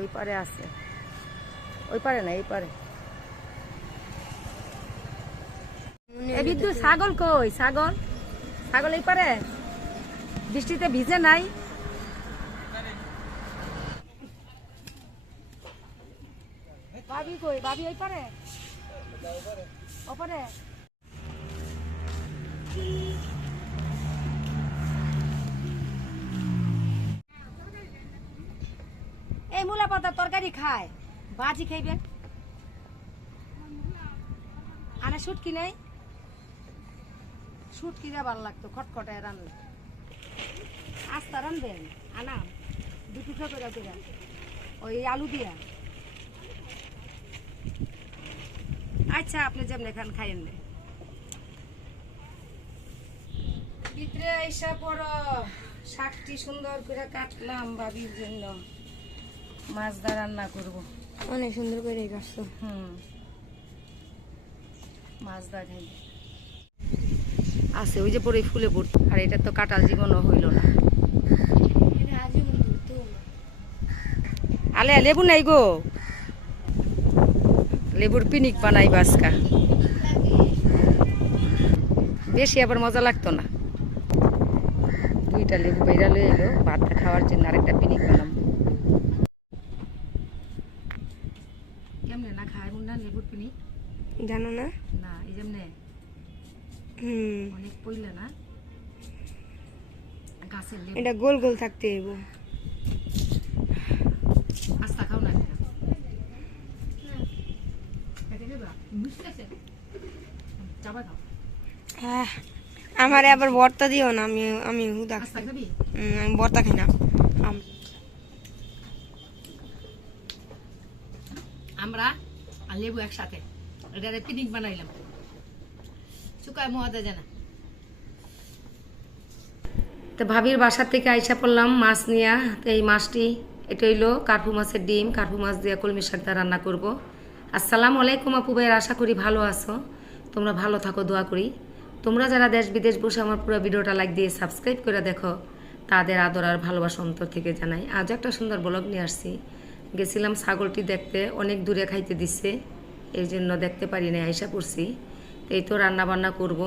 ওই পারে আছে। ওই পারে না, এই পারে। বিদ্যুৎ, ছাগল কই? ছাগল? ছাগল এই পারে? বৃষ্টিতে ভিজে নাই? বাবি কই? বাবি ওই পারে? ওপারে এই মূলা পাতা তরকারি খায়। বাজি খাইবেন আনে শুটকি নেই? শুটকি দিয়ে ভালো লাগতো, খটখটায় রান্না। আস্তা রানবেন? আনা। দুটো টুকরো করে ওই আলু দিয়া। আচ্ছা আপনি যেমন খান, খাইয়েন ভিতরে আইসা পড়। শাকটি সুন্দর করে কাটলাম ভাবির জন্য। মাছ দা রান্না করব। অনেক সুন্দর করে কাটছো হুম। মাছ দা খাই। আছে ওই যে পরে ফুলে পড়ত আর এটা তো কাটাল জীবনও হইল না। আলে লেবু নাই গো। লেবুর পিনিক বানাই বাসকা বেশি আবার মজা লাগতো না। দুইটা লেবু বাইরা লয়ে এলো ভাতটা খাওয়ার জন্য আরেকটা পিনিক বানাবো কেমনে না খায় পিনিক জানো না? না এই যেমনে হুম। অনেক পইলে না? গাছের লেবু। এটা গোল গোল থাকতে হইব। আস্তা খাও না। আমারে আবার বর্তা দিও না আমি আমি হুদা আমি বর্তা খাই না। আমরা আর লেবু একসাথে। এটারে পিকনিক বানাইলাম। চুকায় মোয়াদা জানা। তো ভাবির বাসার থেকে আইসা পড়লাম, মাছ নিয়া। তো এই মাছটি, এটা হইল কার্পু মাছের ডিম। কার্পু মাছ দিয়ে কলমি শাক দিয়ে রান্না করব। আসসালামু আলাইকুম আপু ভাইয়ের আশা করি ভালো আছো। তোমরা ভালো থাকো, দোয়া করি। তোমরা যারা দেশ বিদেশ বসে আমার পুরো ভিডিওটা লাইক দিয়ে সাবস্ক্রাইব করে দেখো, তাদের আদর আর ভালোবাসা অন্তর থেকে জানাই। আজ একটা সুন্দর ব্লগ নিয়ে আসছি। গেছিলাম ছাগলটি দেখতে, অনেক দূরে খাইতে দিচ্ছে এই জন্য দেখতে পারি না আইসা পড়ছি। এই তো রান্না বান্না করব।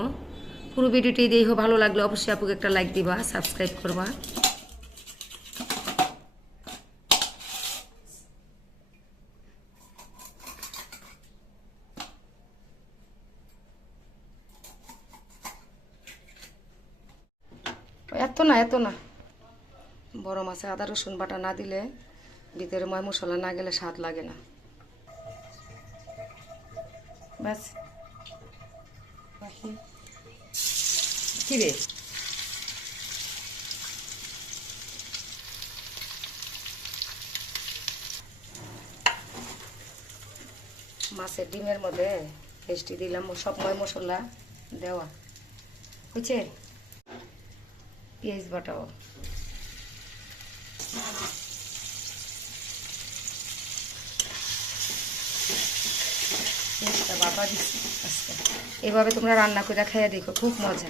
পুরো ভিডিওটি দেখো, ভালো লাগলে অবশ্যই আপুকে একটা লাইক দিবা সাবস্ক্রাইব করবা। এত না এত না। বড় মাছে আদা রসুন বাটা না দিলে ভিতরে ময় মশলা না গেলে স্বাদ লাগে না। ব্যাস। কি রে? মাছের ডিমের মধ্যে পেস্টি দিলাম, সব ময় মশলা দেওয়া। বুঝছে পেঁয়াজ বাটাও। বাটা দিচ্ছি। আজকে এভাবে তোমরা রান্না করে খাইয়া দেখো খুব মজা।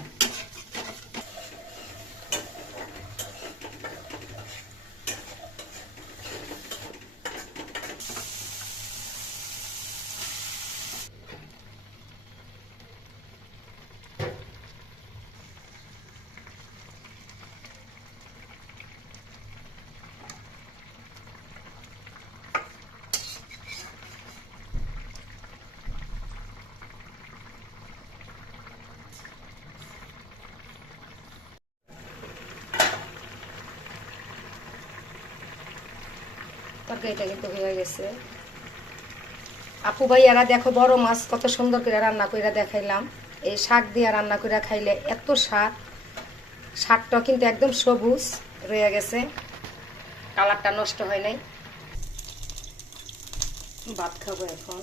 তরকারিটা কিন্তু হয়ে গেছে। আপু ভাইয়ারা, দেখো বড় মাছ কত সুন্দর করে রান্না করে দেখাইলাম। এই শাক দিয়ে রান্না করে খাইলে এত শাক শাকটা কিন্তু একদম সবুজ রয়ে গেছে। কালারটা নষ্ট হয় নাই। ভাত খাব এখন।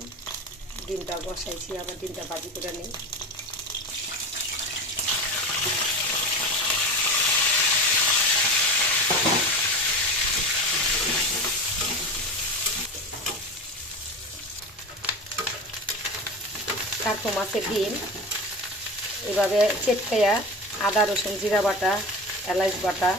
ডিমটা বসাইছি, আবার ডিমটা বাজি করে নিই। কার্পো মাছের ডিম এভাবে চেটকাইয়া আদা রসুন জিরা বাটা এলাচ বাটা